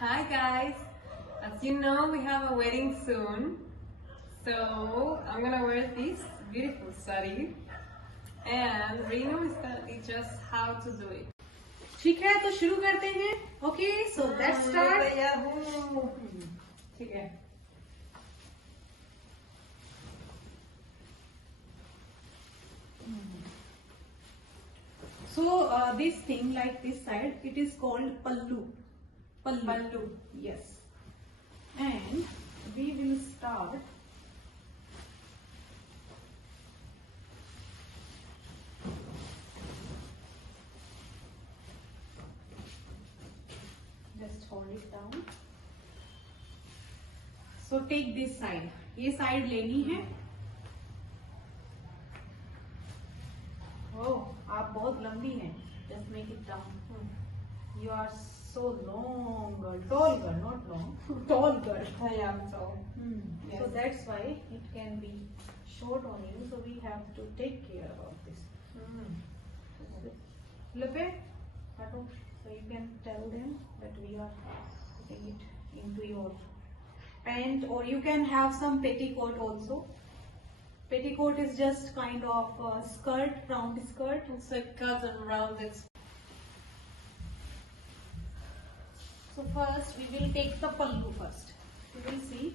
Hi guys, as you know we have a wedding soon, so I'm gonna wear this beautiful saree and Reenu is gonna teach us how to do it. ठीक है तो शुरू करते हैं. Okay, so let's start. तैयार हूँ. ठीक है. So this thing like this side, it is called pallu. Pallu. Yes. And we will start. Just hold it down. So take this side. ये side लेनी है. Oh, आप बहुत लंबी हैं. Just make it down. You are so long girl. Tall girl, not long. Tall girl. I am tall. Yes. So that's why it can be short on you. So we have to take care about this. Lipe, Hato. So you can tell them that we are putting it into your pant, or you can have some petticoat also. Petticoat is just kind of a skirt, round skirt. It's like cut and rounded. So first we will take the pallu first. We will see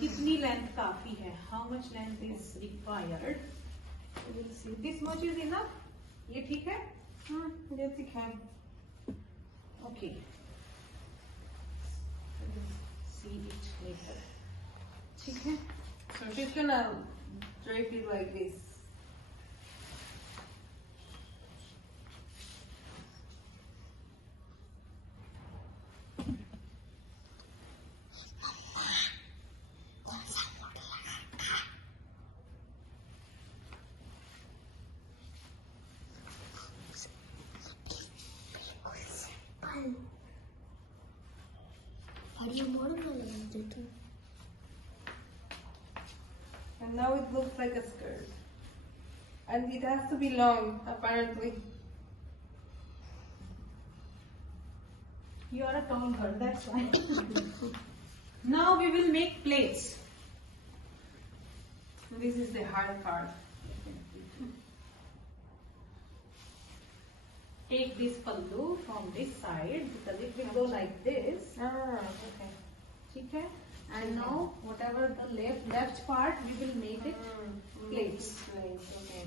kitni length काफी है. How much length is required? We will see. This much is enough. ये ठीक है? ये ठीक है. Okay. We will see it later. ठीक है? So she's gonna drape it like this. And now it looks like a skirt. And it has to be long, apparently. You are a tall girl, that's why. Now we will make plates. This is the hard part. Take this pallu from this side because it will go like this. Okay. ठीक है? And now whatever the left part, we will make it plates. Okay.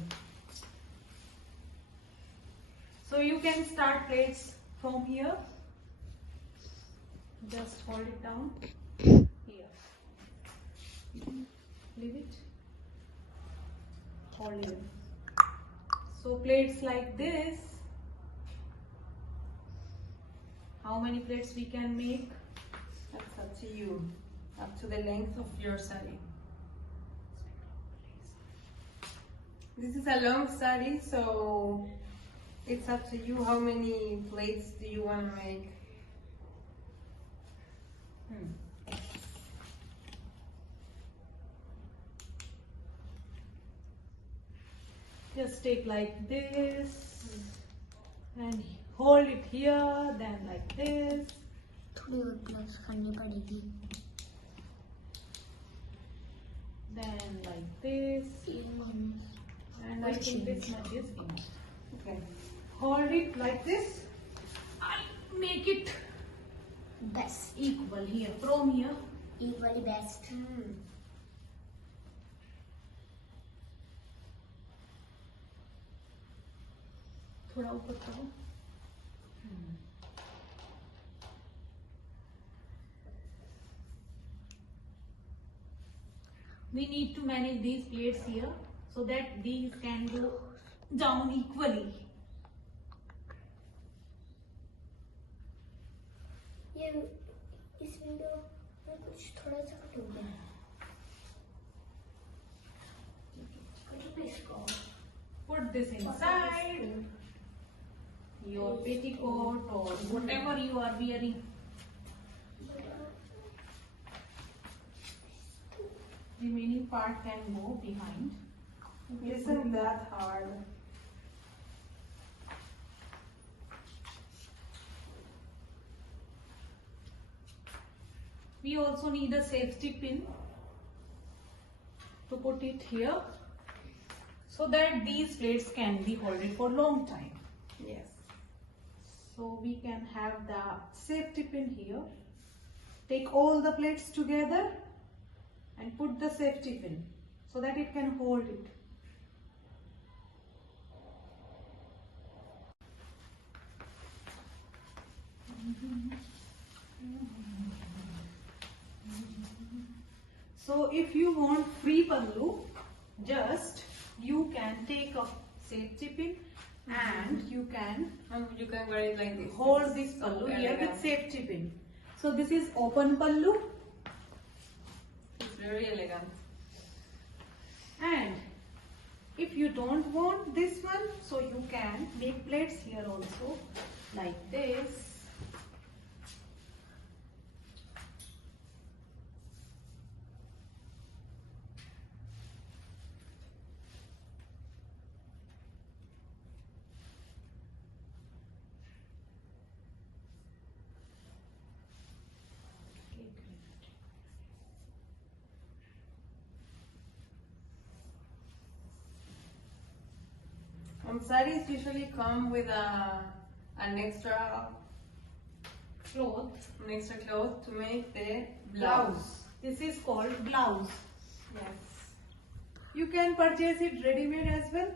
So you can start plates from here. Just hold it down. Here. Leave it. Hold it. So plates like this. How many plates we can make? That's up to you. Up to the length of your saree. This is a long saree, so it's up to you how many plates do you want to make. Just take like this and hold it here, then like this. थोड़ी और plus करनी पड़ेगी. Then like this. And I think this much is enough. Okay. Hold it like this. I make it Best. equal here, from here. Equally best. थोड़ा ऊपर करो. We need to manage these plates here so that these can go down equally. ये इस window में कुछ थोड़ा सा cut हो गया. कटिंग इसको. Put this inside your petticoat or whatever you are wearing. Remaining part can go behind. Isn't that hard? We also need a safety pin to put it here so that these plates can be held for long time. Yes. So we can have the safety pin here. Take all the plates together and put the safety pin so that it can hold it. So if you want free pallu, just you can take a safety pin and you can You can wear it like this. hold this pallu here with safety pin. So this is open pallu, It's very elegant. and if you don't want this one, so you can make plates here also like this. Sarees usually come with an extra Cloth, cloth to make the blouse. blouse. This is called blouse. Yes. You can purchase it ready-made as well,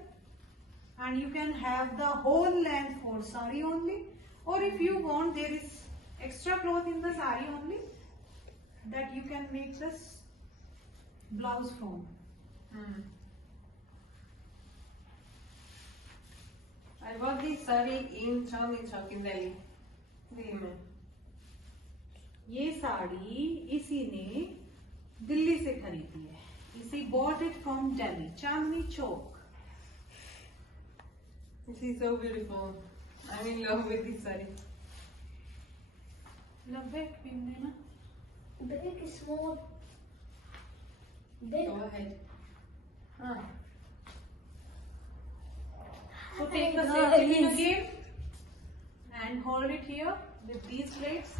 and you can have the whole length for saree only, or if you want, there is extra cloth in the saree only that you can make this blouse from. Hmm. I bought this saree in Chandni Chowk in Delhi. Dime. ये साड़ी इसी ने दिल्ली से खरीदी है. इसी bought it from Delhi, Chandni Chowk. This is so beautiful. I'm in love with this saree. Love it, pin देना. Big is small. Big. Go ahead. Ah. So take the safety pin again and hold it here with these plates.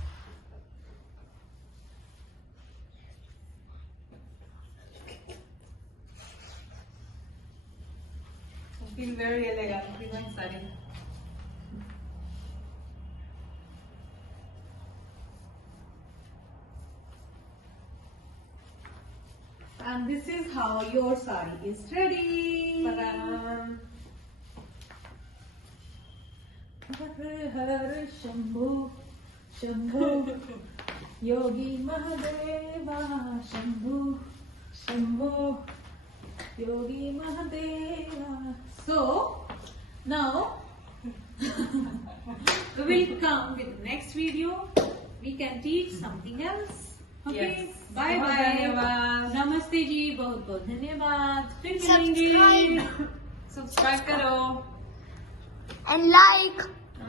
I feel very elegant with my saree. And this is how your saree is ready. Ta-da! Har Har Shambhu, Shambhu, Yogi Mahadeva, Shambhu, Shambhu, Yogi Mahadeva. So now we will come with next video. We can teach something else. Okay, Yes. bye बहुत bye. धन्यवाद. नमस्ते जी, बहुत बहुत धन्यवाद. फिर Subscribe. मिलेंगे. Subscribe करो. And like.